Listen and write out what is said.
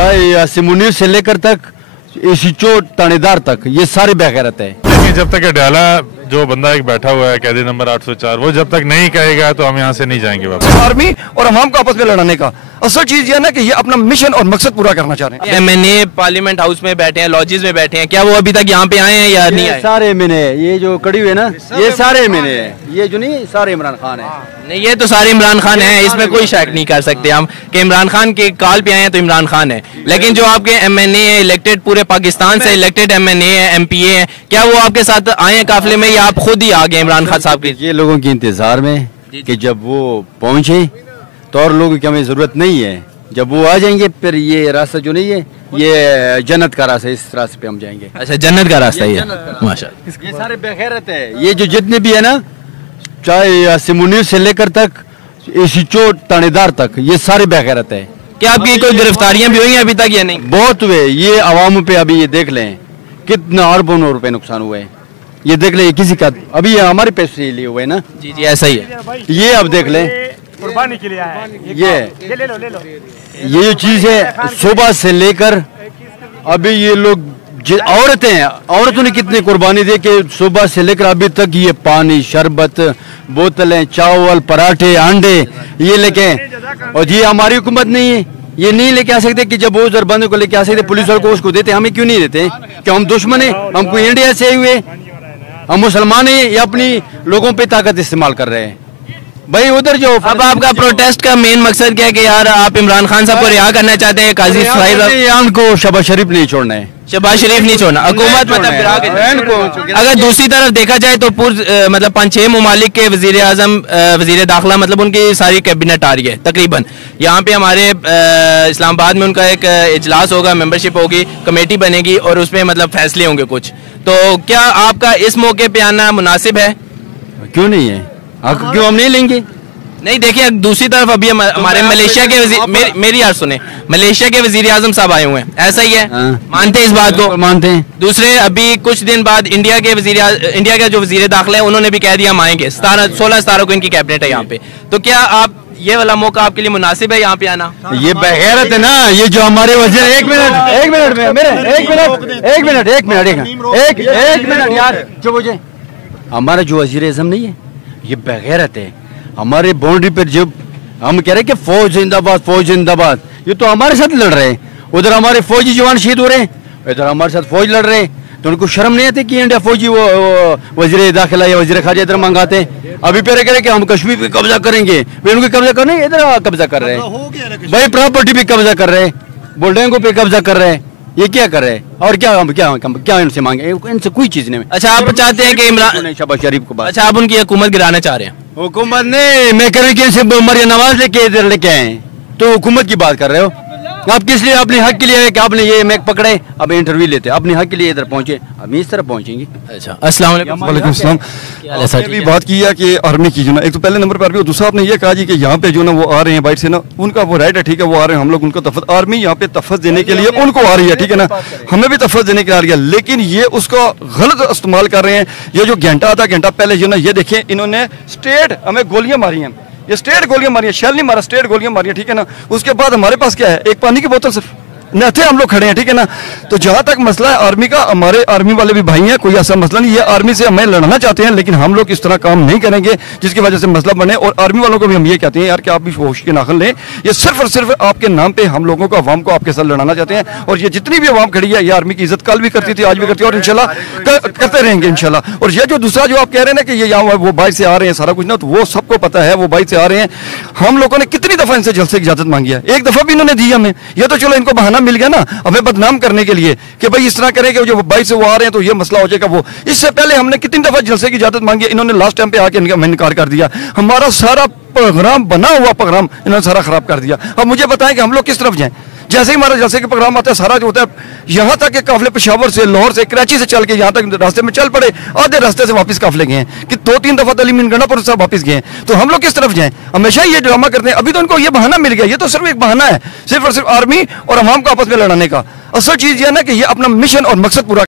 चाहे सिमुनी से लेकर तक इसी चोट थानेदार तक ये सारे बेगैरत है। जब तक डाला जो बंदा एक बैठा हुआ है कैदी नंबर 804 वो जब तक नहीं कहेगा तो हम यहाँ से नहीं जाएंगे वापस। आर्मी और अवाम को आपस में लड़ाने का असल चीज ये ना कि ये अपना मिशन और मकसद पूरा करना चाह रहे हैं। एमएनए पार्लियामेंट हाउस में बैठे हैं, लॉजेस में बैठे हैं, क्या वो अभी तक यहाँ पे आए हैं या नहीं आए? सारे एमएनए ये जो कड़ी हुए ना ये सारे एमएनए है, ये जो नहीं सारे इमरान खान है। नहीं, ये तो सारे इमरान खान हैं, इसमें कोई शक नहीं कर सकते हम कि इमरान खान के कॉल पे आए हैं तो इमरान खान है। लेकिन जो आपके एमएनए है इलेक्टेड पूरे पाकिस्तान से इलेक्टेड एमएनए है एमपीए है, क्या वो आपके साथ आए हैं काफिले में या आप खुद ही आ गए इमरान खान साहब के? ये लोगों के इंतजार में कि जब वो पहुंचे तो और लोगों की हमें जरूरत नहीं है, जब वो आ जाएंगे फिर ये रास्ता जो नहीं है ये जन्नत का रास्ता, इस रास्ते पे हम जाएंगे। अच्छा, जन्नत का रास्ता ही है माशाअल्लाह। ये सारे बेगैरत है, ये जो जितने भी है ना चाहे सिमुनी से लेकर तक इसी चोट थानेदार तक ये सारे बेगैरत है। क्या आपकी कोई गिरफ्तारियां भी हुई हैं अभी तक या नहीं? बहुत हुए, ये अवाम पे अभी ये देख लें कितना अरबों रुपए नुकसान हुए, ये देख लें किसी का अभी ये हमारे पैसे लिए हुए ना। जी जी ऐसा ही है। ये अब देख लें कुर्बानी के लिए आया है। ये ले लो। ये जो चीज है सुबह से लेकर अभी ये लोग औरतों ने कितनी कुर्बानी दे के सुबह से लेकर अभी तक ये पानी शरबत बोतलें चावल पराठे अंडे ये लेके, और ये हमारी हुकूमत नहीं है, ये नहीं लेके आ सकते कि जब वो जरबंदे को लेके आ सकते पुलिस वालों को उसको देते, हमें क्यों नहीं देते? क्या हम दुश्मन है? हम कोई इंडिया से हुए, हम मुसलमान हैं या अपनी लोगों पे ताकत इस्तेमाल कर रहे हैं? भाई उधर जो अब आपका प्रोटेस्ट का मेन मकसद क्या है कि यार आप इमरान खान साहब को रिहा करना चाहते हैं? काजी साहिब को शहबाज शरीफ नहीं छोड़ना है, शहबाज शरीफ नहीं छोड़ना, हुकूमत मतलब अगर दूसरी तरफ देखा जाए तो मतलब 5-6 ममालिक के वजीर आजम वजीर दाखिला मतलब उनकी सारी कैबिनेट आ रही है तकरीबन। यहाँ पे हमारे इस्लामाबाद में उनका एक इजलास होगा, मेंबरशिप होगी, कमेटी बनेगी और उसमें मतलब फैसले होंगे कुछ। तो क्या आपका इस मौके पे आना मुनासिब है? क्यों नहीं है, क्यों हम नहीं लेंगे? नहीं देखिए, दूसरी तरफ अभी हमारे मलेशिया के मेरी यार सुने, मलेशिया के वजीर आजम साहब आए हुए हैं, ऐसा ही है? मानते हैं इस बात को? मानते हैं। दूसरे अभी कुछ दिन बाद इंडिया का जो वजीर दाखिला है उन्होंने भी कह दिया हम आएंगे, 16-17 को इनकी कैबिनेट है यहाँ पे। तो क्या आप ये वाला मौका आपके लिए मुनासिब है यहाँ पे आना? ये बेगैरत है ना, ये जो हमारे वजीर एक मिनट यार जो मुझे हमारा जो वजीर आजम नहीं है ये बेगैरत है। हमारे बाउंड्री पर जब हम कह रहे हैं कि फौज जिंदाबाद, ये तो हमारे साथ लड़ रहे हैं, उधर हमारे फौजी जवान शहीद हो रहे हैं, इधर हमारे साथ फौज लड़ रहे हैं, तो उनको शर्म नहीं आती कि इंडिया फौजी वो वजीर दाखिला या वजीर खारजा इधर मंगाते हैं। अभी पहले कह रहे कि हम कश्मीर पे कब्जा करेंगे, फिर उनको कब्जा करने इधर कब्जा कर रहे हैं, भाई प्रॉपर्टी पे कब्जा कर रहे हैं, बुल्डिंगों पे कब्जा कर रहे हैं, ये क्या कर रहे हैं? और क्या इनसे मांगे? इनसे कोई चीज नहीं। अच्छा, आप चाहते हैं कि इमरान शहबाज शरीफ को, अच्छा आप उनकी हुकूमत गिराना चाह रहे हैं? हुकूमत ने मैं कह रहा हूँ कि इनसे मरियम नवाज लेके इधर लेके आए, तो हुकूमत की बात कर रहे हो आप? किस लिए? अपने हक के लिए कि आपने ये मैक पकड़े, अब इंटरव्यू लेते, अपने हक के लिए इधर पहुंचे, हम इस तरह पहुंचेंगे। अच्छा, अस्सलाम वालेकुम। सलाम। आपने भी बात की है कि आर्मी की जो ना, एक तो पहले नंबर पर आर्मी, दूसरा आपने ये कहा जी कि यहाँ पे जो ना वो आ रहे हैं बाइट से ना, उनका वो राइट है, ठीक है, वो आ रहे हैं, हम लोग उनको तफत आर्मी यहाँ पे तफत देने के लिए उनको आ रही है, ठीक है ना, हमें भी तफत देने के लिए आ रही है, लेकिन ये उसका गलत इस्तेमाल कर रहे हैं। ये जो घंटा आधा घंटा पहले जो ना ये देखें इन्होंने स्ट्रेट हमें गोलियां मारी हैं, ये स्ट्रेट गोलियां मारी है, शेल नहीं मारा, स्ट्रेट गोलियां मारी है, ठीक है ना। उसके बाद हमारे पास क्या है? एक पानी की बोतल सिर्फ न थे, हम लोग खड़े हैं, ठीक है ना। तो जहां तक मसला है आर्मी का, हमारे आर्मी वाले भी भाई हैं, कोई ऐसा मसला नहीं, ये आर्मी से हमें लड़ना चाहते हैं, लेकिन हम लोग इस तरह काम नहीं करेंगे जिसकी वजह से मसला बने। और आर्मी वालों को भी हम ये कहते हैं यार कि आप भी होश के नाखन लें, ये सिर्फ और सिर्फ आपके नाम पे हम लोगों को, अवाम को आपके साथ लड़ाना चाहते हैं। और ये जितनी भी अवाम खड़ी है ये आर्मी की इज्जत कल भी करती थी, आज भी करती है और इंशाल्लाह करते रहेंगे इंशाल्लाह। और ये जो दूसरा जो आप कह रहे हैं ना कि ये यहाँ वो बाइट से आ रहे हैं सारा कुछ ना, तो वो सबको पता है वो बाइट से आ रहे हैं। हम लोगों ने कितनी दफा इनसे जलसे की इजाजत मांगी है, एक दफा भी इन्होंने दी हमें। ये तो चलो इनको बहाना मिल गया ना हमें बदनाम करने के लिए कि भाई इस तरह करें कि जो बाइक से वो आ रहे हैं तो ये मसला हो जाएगा। वो इससे पहले हमने कितनी दफा जलसे की इजाजत मांगी, इन्होंने लास्ट टाइम पे आके इनकार कर दिया। हमारा सारा प्रोग्राम बना हुआ प्रोग्राम इन्होंने सारा खराब कर दिया। अब मुझे बताएं कि हम लोग किस तरफ जाएं? जैसे ही हमारा जलसे के प्रोग्राम आता है सारा जो होता है यहाँ तक के काफिले पेशावर से, लाहौर से, कराची से चल के यहाँ तक रास्ते में चल पड़े, आधे रास्ते से वापस काफिले गए हैं कि 2-3 दफा तलीम गंडापुर से वापस गए हैं। तो हम लोग किस तरफ जाएं? हमेशा ये ड्रामा करते हैं। अभी तो उनको ये बहाना मिल गया, ये तो सिर्फ एक बहाना है, सिर्फ और सिर्फ आर्मी और अवाम को आपस में लड़ाने का। असल चीज ये है ना कि ये अपना मिशन और मकसद पूरा